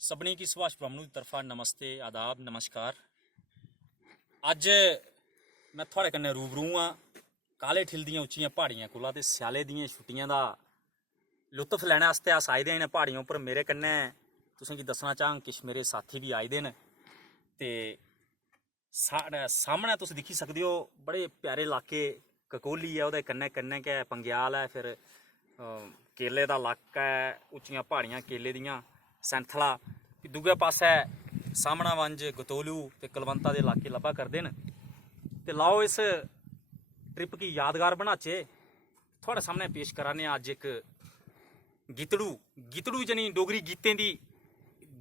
सबनी की सुभाष ब्राह्मणों की तरफा नमस्ते आदाब नमस्कार। अज मैं थोड़े कन्नै रूबरू हाँ काले ठिल दियां उच्चियां पहाड़ियां कोला ते स्याले दियां छुट्टियां दा लुत्फ लैने आस्ते अस आए दे इन्हें पहाड़ियों पर। मेरे कन्नै तुसेंगी दस्सना चाहां किश मेरे साथी भी आए दे न ते साढ़े सामने तुस दिक्खी सकदे हो बड़े प्यारे इलाके। ककोली है उहदे कन्नै कन्नै गै पंग्याल है, फिर केले दा इलाका है, उच्चियां पहाड़ियां केले दियां, सैंथला दूए पासै सामना वंज गतोलू ते कलवंता दे इलाके लब्भा करदे न। ते लाओ इस ट्रिप की यादगार बनाचे। थुआढ़े सामने पेश करा ने अज्ज एक गीतड़ू जनी डोगरी गीतें दी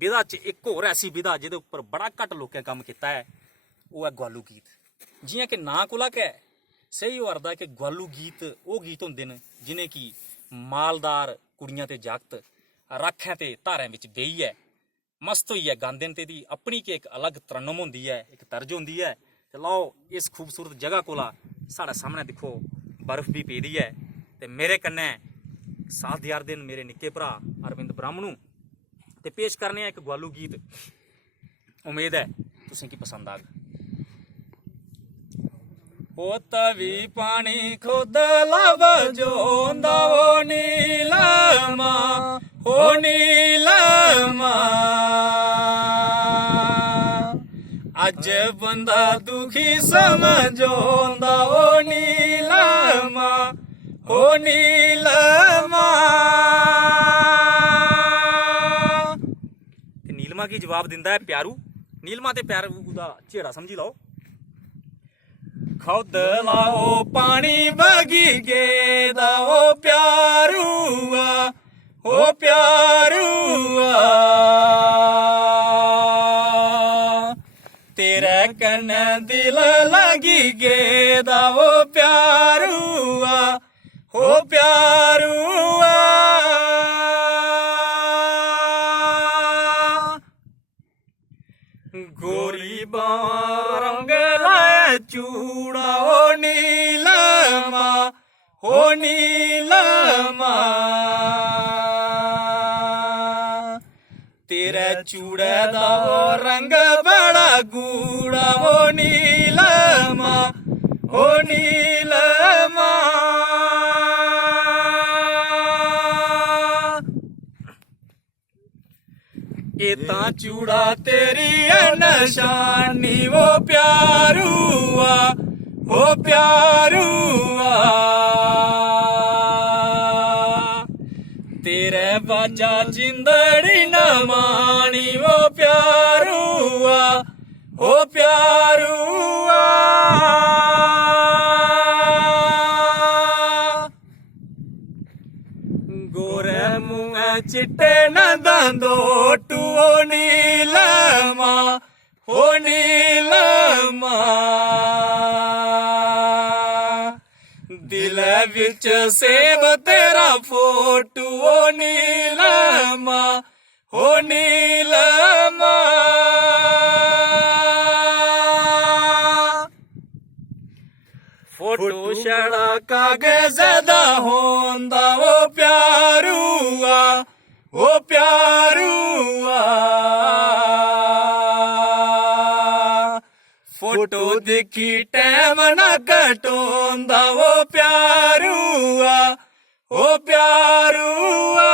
विधा च एक होर ऐसी विधा जिहदे उप्पर बड़ा घट्ट लोकें कम्म कीता है, वो है ग्वालू गीत। जियां कि नां कोला गै सही होआ दा कि ग्वालू गीत वो गीत होंदे न जिनें कि मालदार कुड़ियां ते जागत राखें ते धारें बिच बेहियै मस्त होइयै गांदे न ते दी अपनी के एक अलग तरन्नुम होंदी है, एक तर्ज होंदी है। ते लाओ इस खूबसूरत जगह कोला साढ़े सामने दिक्खो बर्फ भी पेदी है ते मेरे कन्नै साथ देआ दे न मेरे निक्के भरा अरविंद ब्राह्मणु ते पेश करने एक ग्वालू गीत। उम्मीद है तुसें की पसंद आग। ओ तवी पानी खुद लब जोंदा ओ नीलमा ओ नीलमा अज बंदा दुखी समझोंदा ओ नीलमा ओ नीलमा। नीलमा की जवाब दिंदा है प्यारू। नीलमा ते प्यारू दा झेड़ा समझी लाओ। खुद लाओ पानी बगी गेदा ओ प्यारूआ ओ प्यारूआ तेरे कन्नै दिल लगी गेदा ओ प्यारूआ ओ प्यारूआ। गोरी बां रंग लाए चूड़ा ओ नीलमा ओ नीलमा तेरे चूड़े दा ओ रंग बड़ा गूड़ा ओ नीलमा ओ नीलमा। एता चूड़ा तेरी नशानी वो प्यारूआ ओ प्यारूआ तेरे बाजा जिंदड़ी न मानी वो प्यारूआ ओ प्यारूआ। गोरे मुँह चिट्टे न दंदोटू ओ नीलमा ओ नीलमा दिल विच सेब तेरा फोटू ओ नीलमा ओ नीलमा। फोटो छड़ा कागज दा होंदा ओ प्यारूआ ओ प्यारूआ फोटो दिखी टैम ना कटोंदा ओ प्यारूआ ओ प्यारूआ।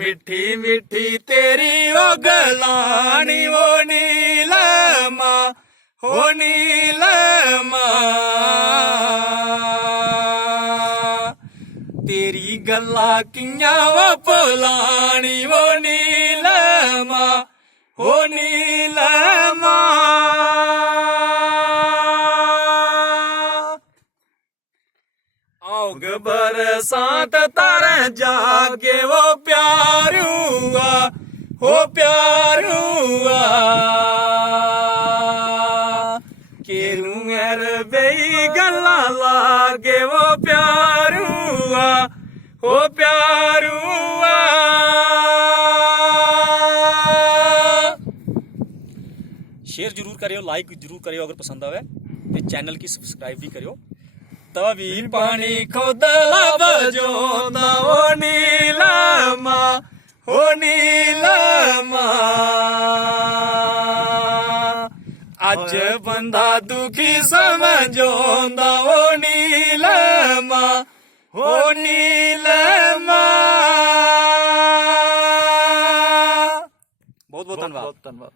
मिठी मिठी तेरी ओ गलानी ओ नीलमा ओ नीलमा तेरी गल्ला कियां वो भुलानी ओ नीलमा ओ नीलमा। औग बरसात तारे जागे वो प्यारूआ ओ प्यारूआ केरू एर बेई गल्ला लागे वो प्यारूआ ओ प्यारूआ। शेयर जरूर करियो, लाइक जरूर करियो अगर पसंद आवे ते चैनल की सब्सक्राइब भी करियो। ਤਵੀ ਪਾਣੀ ਖੁਦ ਲੱਭ ਜੋਂਦਾ ਓ ਨੀਲਮਾ ਓ ਨੀਲਮਾ ਅੱਜ ਬੰਦਾ ਦੁਖੀ ਸਮਝੋਂਦਾ ਓ ਨੀਲਮਾ ਓ ਨੀਲਮਾ ਬਹੁਤ ਬਹੁਤ ਧੰਨਵਾਦ ਧੰਨਵਾਦ।